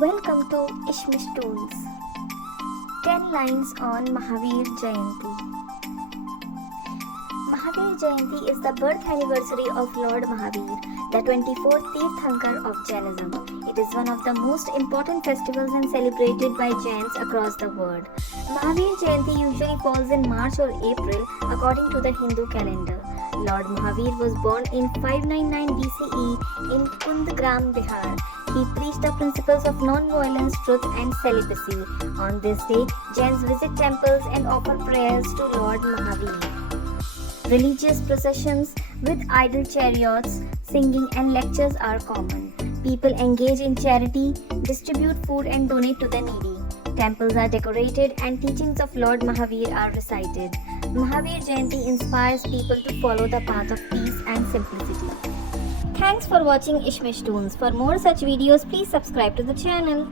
Welcome to Ishmish Tones. 10 lines on Mahavir Jayanti. Mahavir Jayanti is the birth anniversary of Lord Mahavir, the 24th Tirthankar of Jainism. It is one of the most important festivals and celebrated by Jains across the world. Mahavir Jayanti usually falls in March or April according to the Hindu calendar. Lord Mahavir was born in 599 BCE in Kundgram, Bihar. He preached the principles of non-violence, truth and celibacy. On this day, Jains visit temples and offer prayers to Lord Mahavir. Religious processions with idol chariots, singing and lectures are common. People engage in charity, distribute food and donate to the needy. Temples are decorated and teachings of Lord Mahavir are recited. Mahavir Jayanti inspires people to follow the path of peace and simplicity. Thanks for watching Ishmish Toons. For more such videos, please subscribe to the channel.